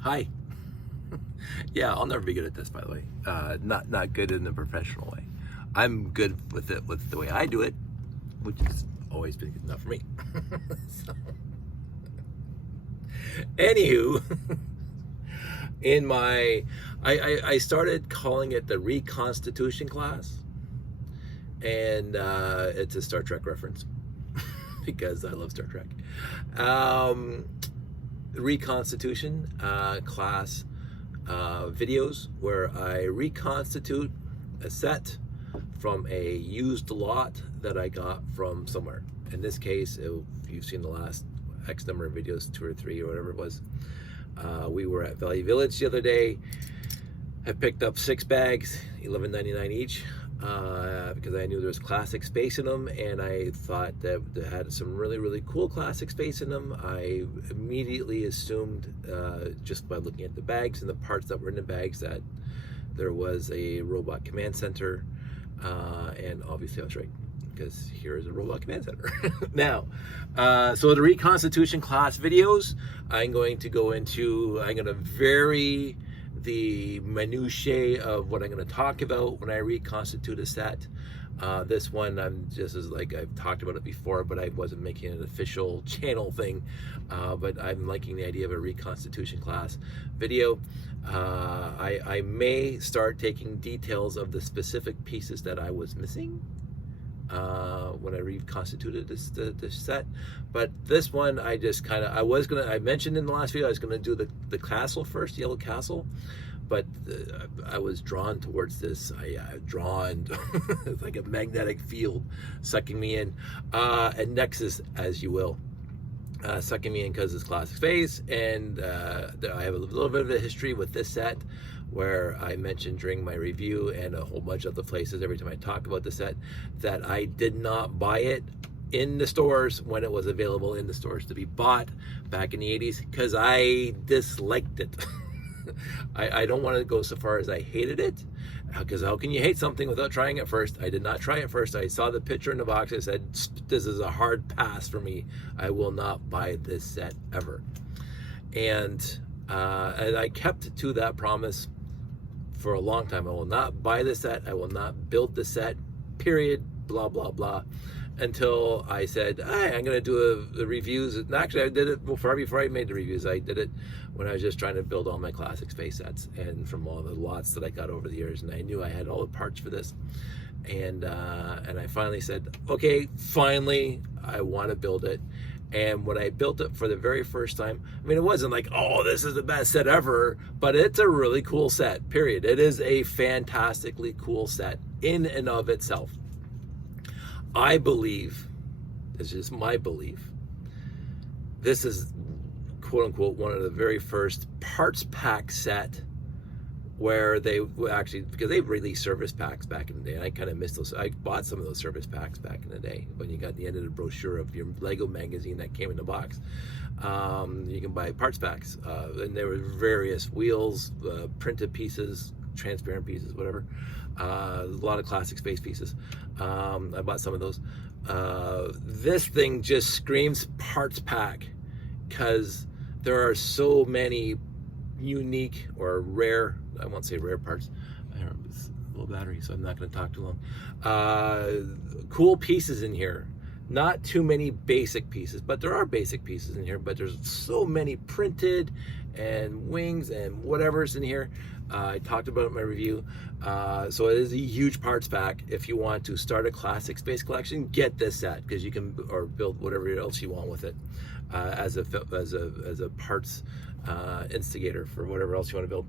Hi. Yeah, I'll never be good at this, by the way. Not good in a professional way. I'm good with it with the way I do it, which has always been good enough for me. So, anywho, in my, I started calling it the Reconstitution class, and it's a Star Trek reference because I love Star Trek. Reconstitution class videos where I reconstitute a set from a used lot that I got from somewhere. In this case, if you've seen the last X number of videos, 2 or 3 or whatever it was, we were at Valley Village the other day. I picked up 6 bags, $11.99 each, because I knew there was classic space in them, and I thought that they had some really cool classic space in them. I immediately assumed, just by looking at the bags and the parts that were in the bags, that there was a robot command center, and obviously I was right, because here is a robot command center. Now, so the Reconstitution class videos, I'm going to vary the minutiae of what I'm going to talk about when I reconstitute a set. This one, I've talked about it before, but I wasn't making an official channel thing. But I'm liking the idea of a reconstitution class video. I may start taking details of the specific pieces that I was missing when I reconstituted this set. But this one, I mentioned in the last video I was gonna do the castle first, yellow castle, but I was drawn towards this. It's like a magnetic field sucking me in, and Nexus, as you will, sucking me in because it's classic space. And I have a little bit of a history with this set, where I mentioned during my review and a whole bunch of the places every time I talk about the set that I did not buy it in the stores when it was available in the stores to be bought back in the 80s, because I disliked it. I don't want to go so far as I hated it, because how can you hate something without trying it first? I did not try it first. I saw the picture in the box. I said, this is a hard pass for me. I will not buy this set ever. And I kept to that promise for a long time. I will not buy the set. I will not build the set, period, blah, blah, blah, until I said, hey, I'm going to do the reviews. And actually, I did it before I made the reviews. I did it when I was just trying to build all my classic space sets, and from all the lots that I got over the years. And I knew I had all the parts for this. And I finally said, okay, finally, I want to build it. And when I built it for the very first time, I mean, it wasn't like, oh, this is the best set ever, but it's a really cool set, period. It is a fantastically cool set in and of itself. I believe, it's just my belief, this is, quote unquote, one of the very first parts pack set where they actually, because they released service packs back in the day, and I kind of missed those. I bought some of those service packs back in the day when you got the end of the brochure of your Lego magazine that came in the box. You can buy parts packs, and there were various wheels, printed pieces, transparent pieces, whatever. A lot of classic space pieces. I bought some of those. This thing just screams parts pack, because there are so many unique or rare, I won't say rare parts, I don't know, it's a low battery, so I'm not going to talk too long. Cool pieces in here. Not too many basic pieces, but there are basic pieces in here, but there's so many printed and wings and whatever's in here. I talked about it in my review. So it is a huge parts pack. If you want to start a classic space collection, get this set, because you can, or build whatever else you want with it, as a parts instigator for whatever else you want to build.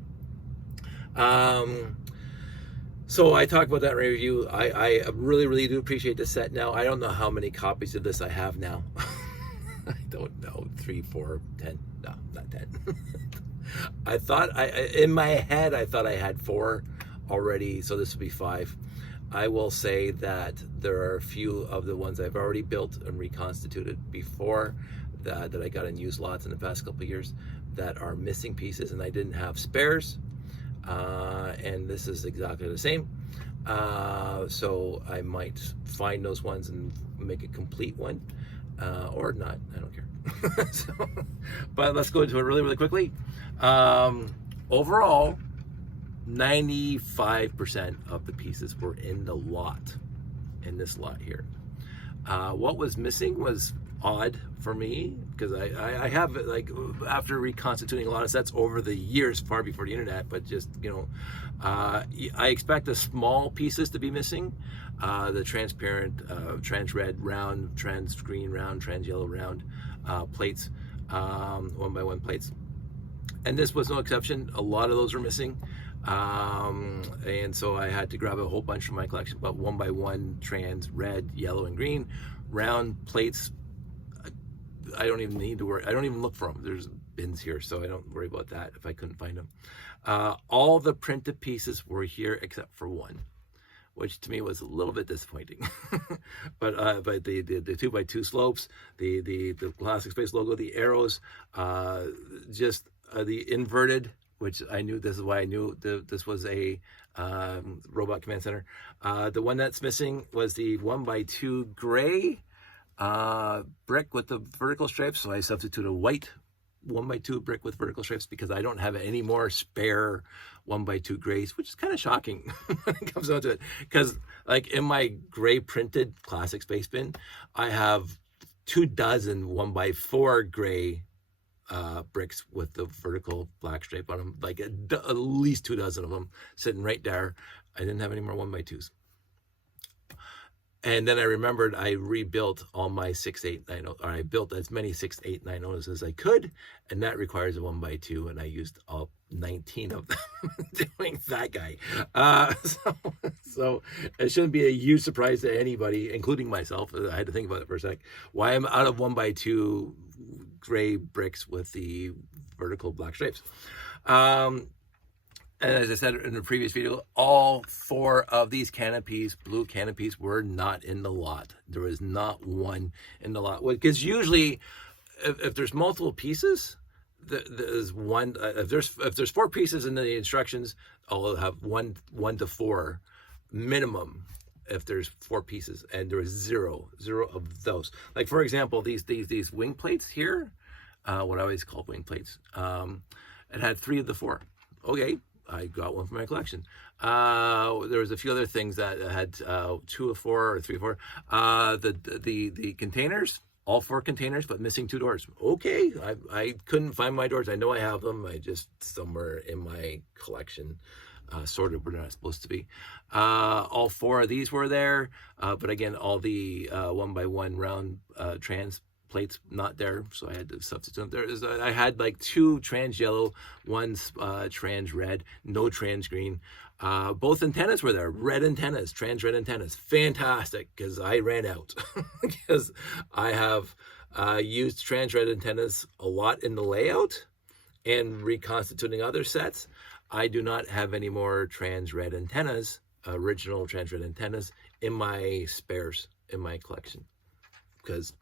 So I talked about that in my review. I really do appreciate this set. Now, I don't know how many copies of this I have now. I don't know, 3, 4, 10. No, not 10. I thought, in my head, I thought I had 4 already, so this would be 5. I will say that there are a few of the ones I've already built and reconstituted before that I got in used lots in the past couple of years that are missing pieces, and I didn't have spares. And this is exactly the same. So I might find those ones and make a complete one, or not. I don't care. So, but let's go into it really quickly. Overall, 95% of the pieces were in the lot, in this lot here. What was missing was odd for me, because I have, like, after reconstituting a lot of sets over the years, far before the internet, but just, you know, I expect the small pieces to be missing. The transparent, trans red round, trans green round, trans yellow round plates, 1x1 plates. And this was no exception. A lot of those were missing. And so I had to grab a whole bunch from my collection, but 1x1 trans red, yellow, and green round plates. I don't even need to worry. I don't even look for them. There's bins here, so I don't worry about that if I couldn't find them. All the printed pieces were here except for one, which to me was a little bit disappointing. but the 2x2 slopes, the Classic Space logo, the arrows, just the inverted, which I knew, this is why I knew this was a Robot Command Center. The one that's missing was the 1x2 gray brick with the vertical stripes, so I substituted a white 1x2 brick with vertical stripes because I don't have any more spare 1x2 grays, which is kind of shocking when it comes down to it. Because, like, in my gray printed Classic Space bin, I have 24 1x4 gray bricks with the vertical black stripe on them, like at least 24 of them sitting right there. I didn't have any more 1x2s. And then I remembered I rebuilt all my 6.890, or I built as many 6.890s as I could, and that requires a 1x2, and I used all 19 of them doing that guy. So it shouldn't be a huge surprise to anybody, including myself. I had to think about it for a sec. Why I'm out of 1x2 gray bricks with the vertical black stripes. And as I said in the previous video, all 4 of these canopies, blue canopies, were not in the lot. There was not one in the lot. Because usually, if there's multiple pieces, there's one. If there's 4 pieces in the instructions, I'll have one to 4 minimum. If there's 4 pieces, and there is zero of those. Like, for example, these wing plates here, what I always call wing plates. It had 3 of the 4. Okay. I got one for my collection. There was a few other things that had 2 of 4 or 3 of 4. The containers, all 4 containers, but missing 2 doors. Okay, I couldn't find my doors. I know I have them. I just somewhere in my collection, sorted where they're not supposed to be. All 4 of these were there, but again, all the 1x1 round trans plates not there, so I had to substitute them. I had like 2 trans yellow, 1 trans red, no trans green. Both antennas were there, red antennas, trans red antennas. Fantastic, because I ran out. Because I have used trans red antennas a lot in the layout and reconstituting other sets. I do not have any more trans red antennas, original trans red antennas, in my spares in my collection, because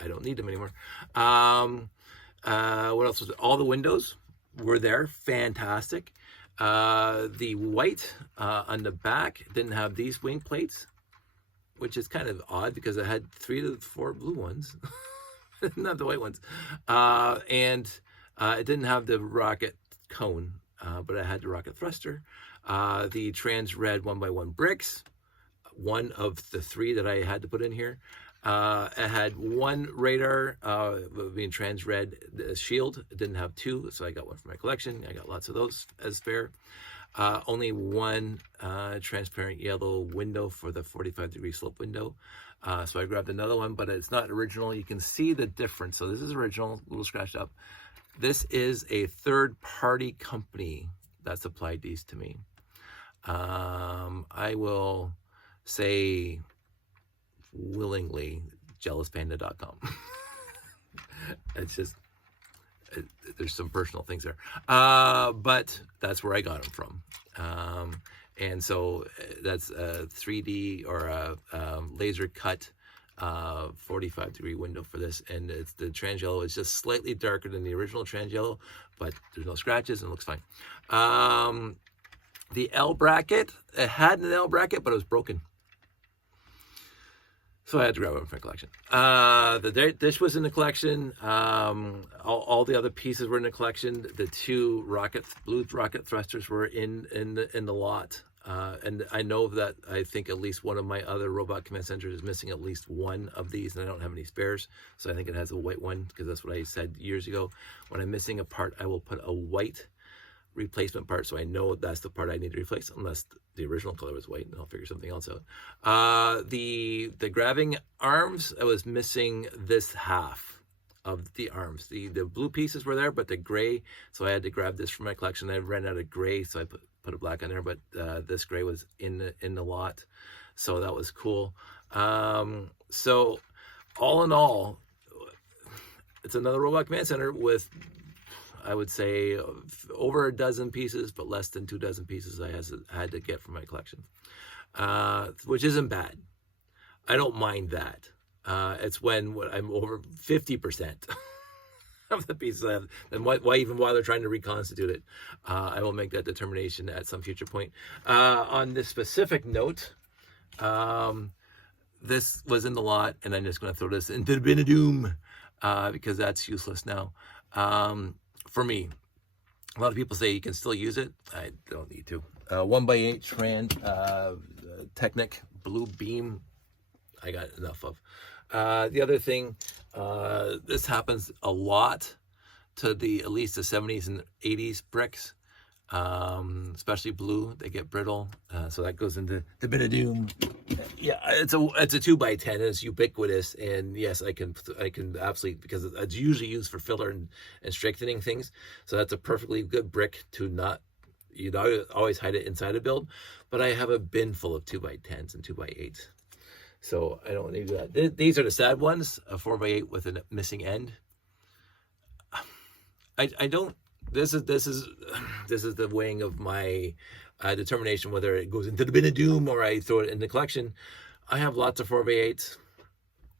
I don't need them anymore. What else was it? All the windows were there. Fantastic. The white on the back didn't have these wing plates, which is kind of odd because I had 3 of the 4 blue ones. Not the white ones. And it didn't have the rocket cone, but I had the rocket thruster. The trans red 1x1 bricks, 1 of the 3 that I had to put in here. It had 1 radar, being trans red shield. It didn't have 2, so I got 1 for my collection. I got lots of those as spare. Only 1 transparent yellow window for the 45-degree slope window. So I grabbed another one, but it's not original. You can see the difference. So this is original, a little scratched up. This is a third-party company that supplied these to me. I will say willingly jealouspanda.com. It's just, there's some personal things there, but that's where I got them from. And so that's a 3D or a laser cut 45-degree window for this, and it's the trans yellow is just slightly darker than the original trans yellow, but there's no scratches and it looks fine. The L bracket, it had an L bracket, but it was broken. So I had to grab it from my collection. The dish was in the collection. All the other pieces were in the collection. The two blue rocket thrusters were in the lot. And I know that I think at least one of my other robot command centers is missing at least one of these, and I don't have any spares. So I think it has a white one, because that's what I said years ago. When I'm missing a part, I will put a white replacement part, so I know that's the part I need to replace, unless the original color was white, and I'll figure something else out. The grabbing arms, I was missing this half of the arms. The blue pieces were there, but the gray, so I had to grab this from my collection. I ran out of gray, so I put a black on there, but this gray was in the lot, so that was cool. So all in all, it's another robot command center with, I would say, over a dozen pieces, but less than 24 pieces I had to get from my collection, which isn't bad. I don't mind that. It's when I'm over 50% of the pieces I have, then why even bother trying to reconstitute it? I will make that determination at some future point. On this specific note, this was in the lot, and I'm just going to throw this into the bin of doom, because that's useless now. For me, a lot of people say you can still use it. I don't need to. 1x8 strand Technic blue beam, I got enough of. The other thing, this happens a lot to at least the 70s and 80s bricks, especially blue. They get brittle, so that goes into the bin of doom. Yeah, it's a 2x10. It's ubiquitous, and yes, I can absolutely, because it's usually used for filler and strengthening things. So that's a perfectly good brick to not. You'd always hide it inside a build, but I have a bin full of 2x10s and 2x8s. So I don't need to do that. These are the sad ones, a 4x8 with a missing end. I don't. This is the weighing of my determination whether it goes into the bin of doom or I throw it in the collection. I have lots of 4x8s,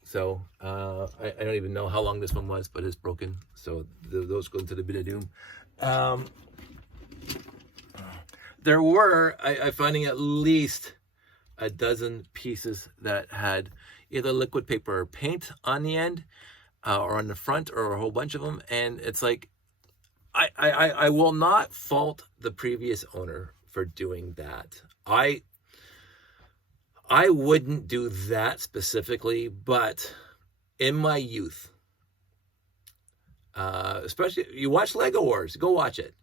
so I don't even know how long this one was, but it's broken. So those go into the bin of doom. There were I finding at least a dozen pieces that had either liquid paper or paint on the end, or on the front, or a whole bunch of them. And it's like, I will not fault the previous owner for doing that. I wouldn't do that specifically, but in my youth, especially, you watch Lego Wars, go watch it.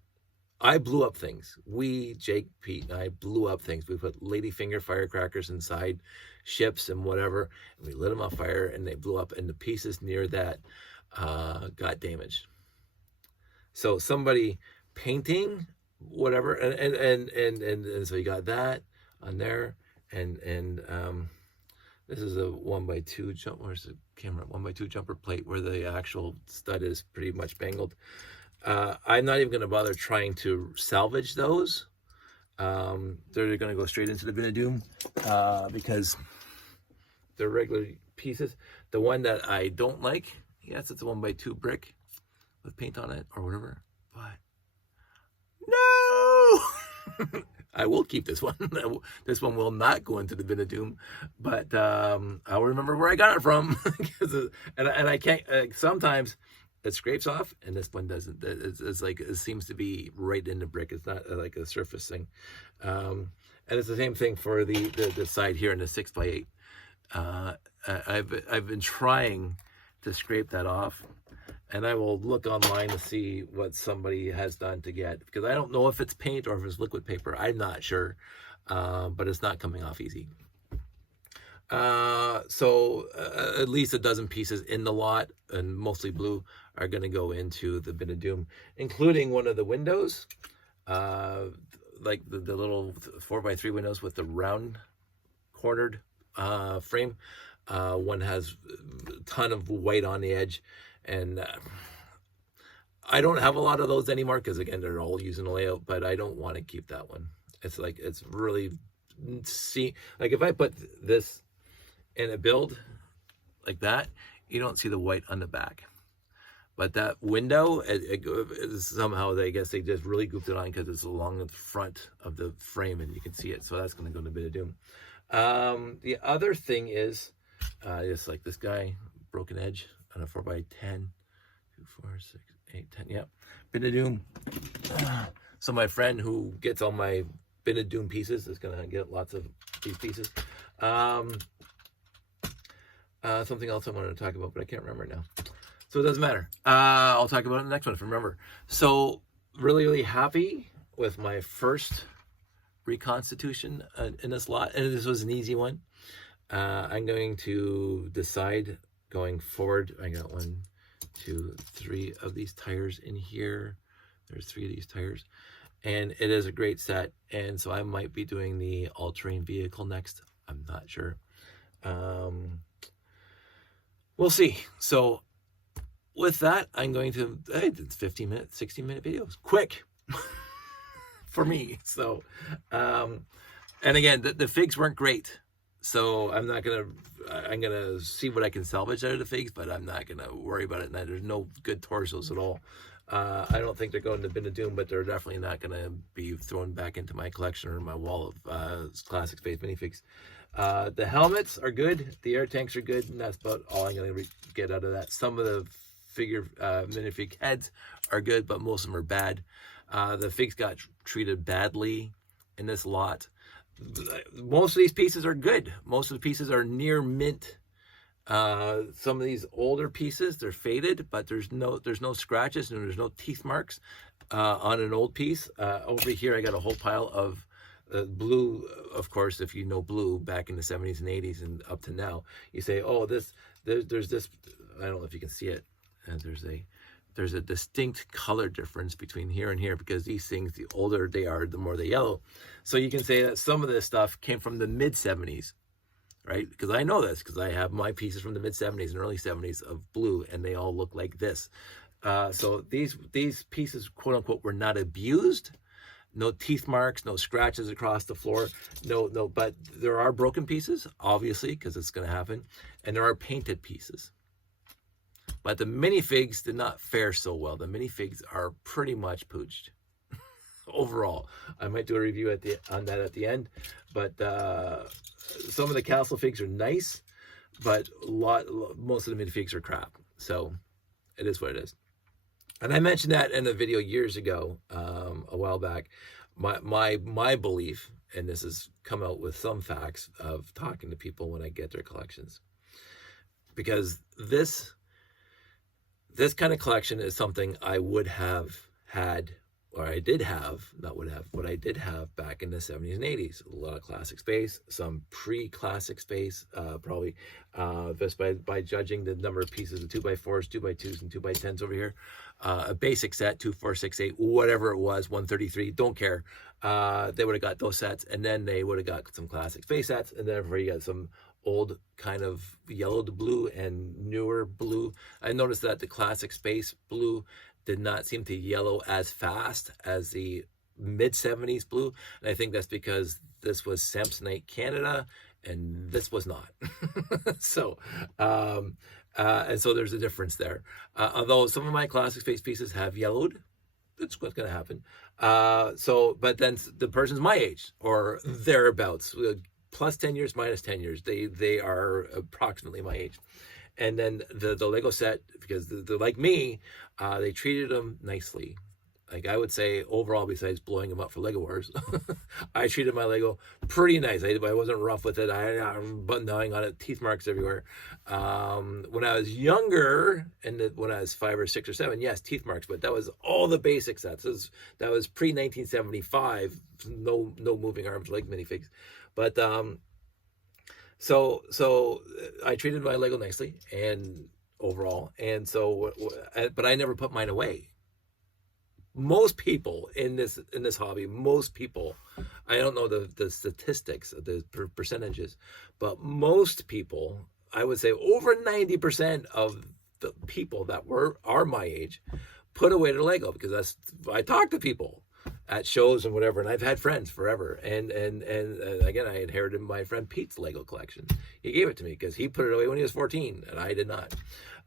I blew up things. Jake, Pete, and I blew up things. We put ladyfinger firecrackers inside ships and whatever, and we lit them on fire, and they blew up, and the pieces near that got damaged. So somebody painting, whatever, and so you got that on there, and this is a 1x2 jump. Where's the camera? 1x2 jumper plate where the actual stud is pretty much bangled. I'm not even going to bother trying to salvage those. They're going to go straight into the bin of doom, because they're regular pieces. The one that I don't like, yes, it's a 1x2 brick with paint on it or whatever, but no! I will keep this one. This one will not go into the bin of doom, but I'll remember where I got it from. and I can't, sometimes it scrapes off, and this one doesn't. It's like, it seems to be right in the brick. It's not like a surface thing. And it's the same thing for the side here in the 6x8. I've been trying to scrape that off, and I will look online to see what somebody has done to get, because I don't know if it's paint or if it's liquid paper. I'm not sure, but it's not coming off easy. So at least a dozen pieces in the lot, and mostly blue, are going to go into the bin of doom, including one of the windows, like the little 4x3 windows with the round cornered frame. One has a ton of white on the edge, and I don't have a lot of those anymore, because again, they're all using the layout, but I don't want to keep that one. It's like, it's really, like if I put this in a build like that, you don't see the white on the back. But that window, somehow I guess they just really goofed it on, because it's along the front of the frame and you can see it. So that's going to go to a bit of doom. The other thing is, Just like this guy, broken edge on a 4x10, 2, 4, 6, 8, 10. Yep, Bin-a-doom. So my friend who gets all my Bin-a-doom pieces is gonna get lots of these pieces. Something else I wanted to talk about, but I can't remember now. So it doesn't matter. I'll talk about it in the next one if I remember. So really happy with my first reconstitution in this lot, and this was an easy one. I'm going to decide going forward. I got 1, 2, 3 of these tires in here. There's 3 of these tires, and it is a great set. And so I might be doing the all-terrain vehicle next. I'm not sure. We'll see. So with that, I'm going to, hey, it's 15-minute, 16-minute videos, quick for me. So, and again, the figs weren't great. So I'm gonna see what I can salvage out of the figs, but I'm not gonna worry about it. There's no good torsos at all. I don't think they're going to Bin-a-doom, but they're definitely not gonna be thrown back into my collection or my wall of classic space minifigs. The helmets are good, the air tanks are good, and that's about all I'm gonna get out of that. Some of the figure minifig heads are good, but most of them are bad. The figs got treated badly in this lot. Most of these pieces are good. Most of the pieces are near mint. Some of these older pieces, they're faded, but there's no scratches and there's no teeth marks on an old piece. Over here I got a whole pile of blue. Of course, if you know blue back in the 70s and 80s and up to now, you say, oh, there's this, I don't know if you can see it, and there's a distinct color difference between here and here, because these things, the older they are, the more they yellow. So you can say that some of this stuff came from the mid 70s, right? Because I know this, because I have my pieces from the mid 70s and early 70s of blue, and they all look like this. So these pieces, quote unquote, were not abused. No teeth marks, no scratches across the floor, no, but there are broken pieces, obviously, because it's going to happen, and there are painted pieces. But the minifigs did not fare so well. The minifigs are pretty much pooched overall. I might do a review on that at the end. But some of the castle figs are nice, but most of the minifigs are crap. So it is what it is. And I mentioned that in a video years ago, a while back. My belief, and this has come out with some facts of talking to people when I get their collections, because this kind of collection is something I would have had, or I did have, not would have, what I did have back in the 70s and 80s. A lot of classic space, some pre-classic space, probably, just by judging the number of pieces of 2x4s, 2x2s, and 2x10s over here. A basic set, 2, 4, 6, 8, whatever it was, 133, don't care. They would have got those sets, and then they would have got some classic space sets, and then you got some old kind of yellowed blue and newer blue. I noticed that the classic space blue did not seem to yellow as fast as the mid 70s blue. And I think that's because this was Samsonite Canada and this was not. So, and so there's a difference there. Although some of my classic space pieces have yellowed, it's what's going to happen. But then the person's my age or thereabouts. Plus 10 years, minus 10 years. They are approximately my age. And then the Lego set, because they're like me, they treated them nicely. Like I would say overall, besides blowing them up for Lego Wars, I treated my Lego pretty nice. I wasn't rough with it. I'm gnawing on it, teeth marks everywhere. When I was younger, and when I was 5 or 6 or 7, yes, teeth marks, but that was all the basic sets. That was pre-1975, no moving arms like minifigs. But so I treated my Lego nicely and overall, and so but I never put mine away. Most people in this hobby, most people, I don't know the statistics, the percentages, but most people, I would say over 90% of the people that are my age put away their Lego, because I talk to people. at shows and whatever. And I've had friends forever. And again, I inherited my friend Pete's Lego collection. He gave it to me because he put it away when he was 14 and I did not.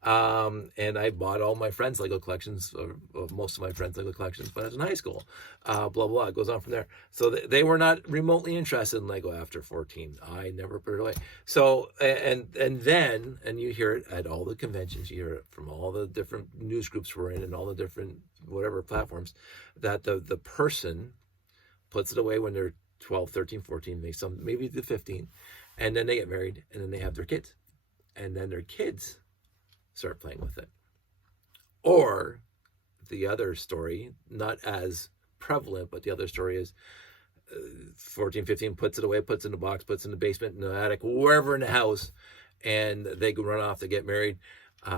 And I bought all my friends' Lego collections, or most of my friends' Lego collections, when I was in high school. Blah, blah, it goes on from there. So they were not remotely interested in Lego after 14. I never put it away. So, and then you hear it at all the conventions, you hear it from all the different news groups we're in and all the different whatever platforms, that the person puts it away when they're 12, 13, 14, maybe to 15, and then they get married, and then they have their kids. And then their kids start playing with it. Or the other story, not as prevalent, but the other story is 14, 15 puts it away, puts it in a box, puts it in the basement, in the attic, wherever in the house, and they go run off to get married.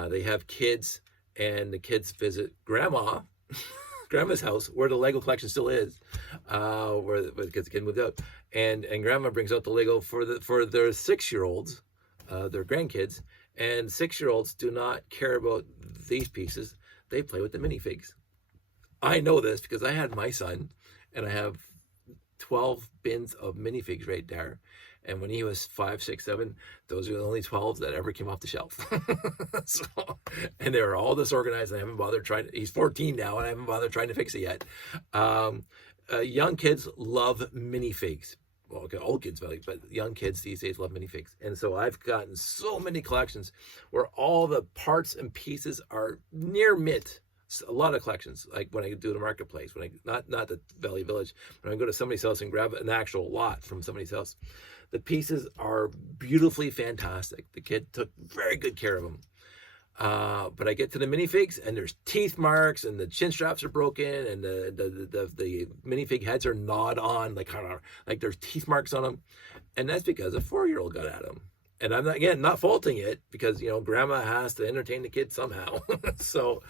They have kids, and the kids visit grandma's house, where the Lego collection still is, because the kid moved out, and grandma brings out the Lego for their 6-year-olds, their grandkids, and 6-year-olds do not care about these pieces. They play with the minifigs. I know this because I had my son, and I have 12 bins of minifigs right there. And when he was 5, 6, 7, those are the only 12 that ever came off the shelf. So, and they were all disorganized. And I haven't bothered trying. He's 14 now, and I haven't bothered trying to fix it yet. Young kids love minifigs. Well, okay, old kids, but young kids these days love minifigs. And so I've gotten so many collections where all the parts and pieces are near mint. A lot of collections, like when I do the marketplace, when I not the Valley Village, when I go to somebody's house and grab an actual lot from somebody's house, the pieces are beautifully fantastic. The kid took very good care of them. But I get to the minifigs, and there's teeth marks, and the chin straps are broken, and the minifig heads are gnawed on, like there's teeth marks on them, and that's because a 4-year-old got at them. And I'm not faulting it, because grandma has to entertain the kids somehow. So,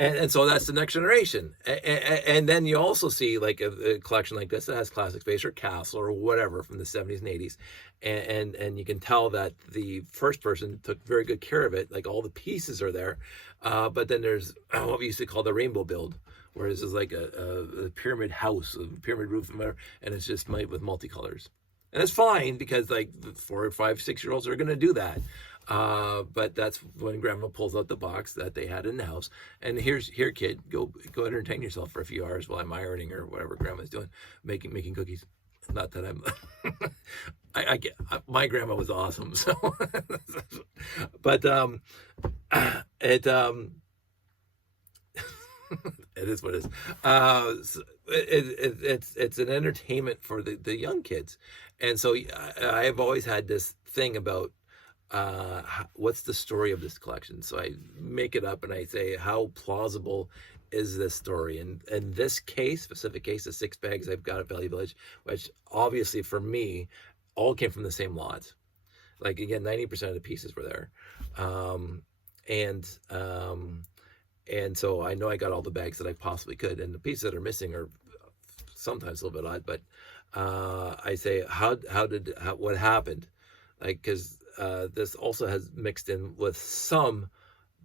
and so that's the next generation. And then you also see like a collection like this that has classic space or castle or whatever from the 70s and 80s. And you can tell that the first person took very good care of it. Like all the pieces are there. But then there's what we used to call the rainbow build, where this is like a pyramid house, a pyramid roof, and it's just made with multicolors. And it's fine, because like the 4, 5, 6-year-olds are going to do that. But that's when grandma pulls out the box that they had in the house. And here, kid, go entertain yourself for a few hours while I'm ironing or whatever grandma's doing, making cookies. Not that I'm, my grandma was awesome. So, but, it is what it is. It's an entertainment for the young kids. And so I've always had this thing about what's the story of this collection. So I make it up and I say, how plausible is this story? And in this specific case, the 6 bags I've got at Valley Village, which obviously for me all came from the same lot. Like again, 90% of the pieces were there. And so I know I got all the bags that I possibly could, and the pieces that are missing are sometimes a little bit odd, but I say, what happened? Like, because this also has mixed in with some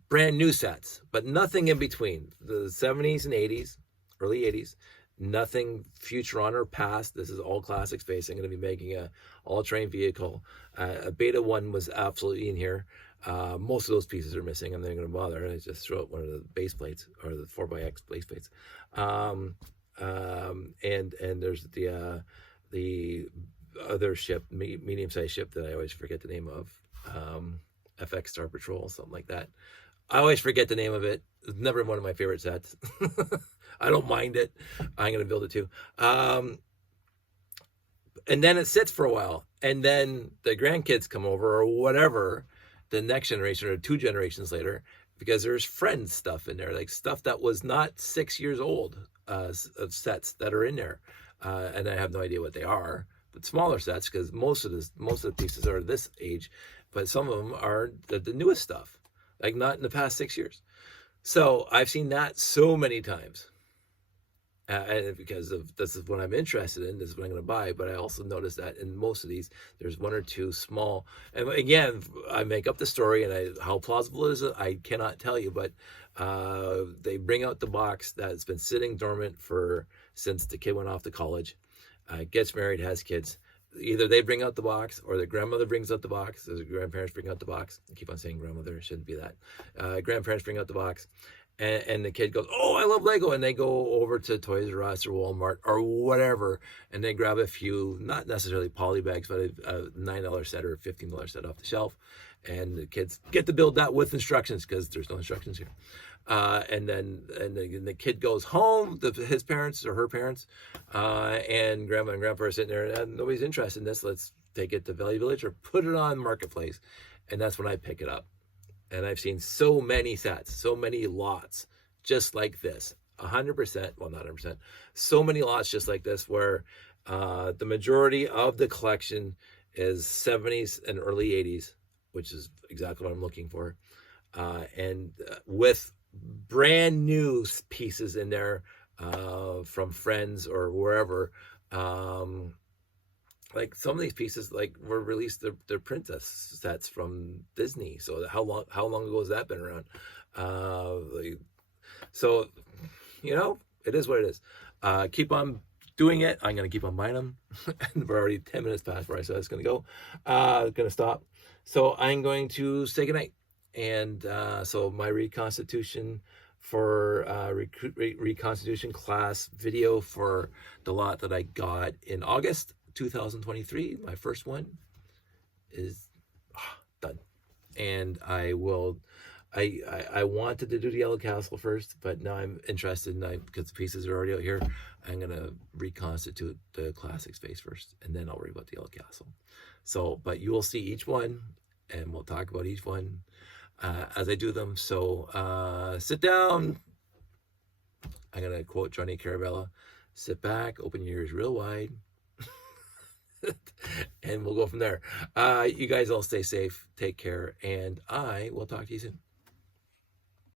brand new sets, but nothing in between. The 70s and 80s, early 80s, nothing future on or past. This is all classic space. I'm going to be making a all-terrain vehicle. A Beta 1 was absolutely in here. Most of those pieces are missing. I'm not going to bother. I just throw out one of the base plates, or the 4x base plates. And there's the other ship, medium-sized ship that I always forget the name of, FX Star Patrol, something like that. I always forget the name of it. It's never one of my favorite sets. I don't mind it. I'm going to build it too. And then it sits for a while, and then the grandkids come over or whatever, the next generation or 2 generations later, because there's friends stuff in there, like stuff that was not 6 years old, of sets that are in there. And I have no idea what they are, but smaller sets, because most of the pieces are this age, but some of them are the newest stuff, like not in the past 6 years. So I've seen that so many times. And because of this is what I'm interested in, this is what I'm going to buy. But I also noticed that in most of these, there's 1 or 2 small. And again, I make up the story, and how plausible is it? I cannot tell you. But They bring out the box that's been sitting dormant since the kid went off to college, gets married, has kids. Either they bring out the box or the grandmother brings out the box. The grandparents bring out the box. I keep on saying grandmother, it shouldn't be that. Grandparents bring out the box. And the kid goes, oh, I love Lego. And they go over to Toys R Us or Walmart or whatever. And they grab a few, not necessarily poly bags, but a $9 set or a $15 set off the shelf. And the kids get to build that with instructions because there's no instructions here. And the kid goes home, his parents or her parents, and grandma and grandpa are sitting there, and nobody's interested in this. Let's take it to Value Village or put it on Marketplace. And that's when I pick it up. And I've seen so many sets, so many lots just like this, 100%, well, not 100%, so many lots just like this where the majority of the collection is 70s and early 80s, which is exactly what I'm looking for. And with brand new pieces in there from friends or wherever. Like some of these pieces were released, they're princess sets from Disney. So how long ago has that been around? So, it is what it is. Keep on doing it. I'm going to keep on buying them. And we're already 10 minutes past where I said it's going to go. Going to stop. So I'm going to say goodnight. And so my Reconstitution Reconstitution class video for the lot that I got in August 2023, my first one, is done. And I wanted to do the Yellow Castle first, but now I'm interested, because the pieces are already out here, I'm going to reconstitute the classic space first, and then I'll worry about the Yellow Castle. So, but you will see each one, and we'll talk about each one as I do them. So sit down. I'm going to quote Johnny Carabella, sit back, open your ears real wide, and we'll go from there. You guys all stay safe, take care, and I will talk to you soon.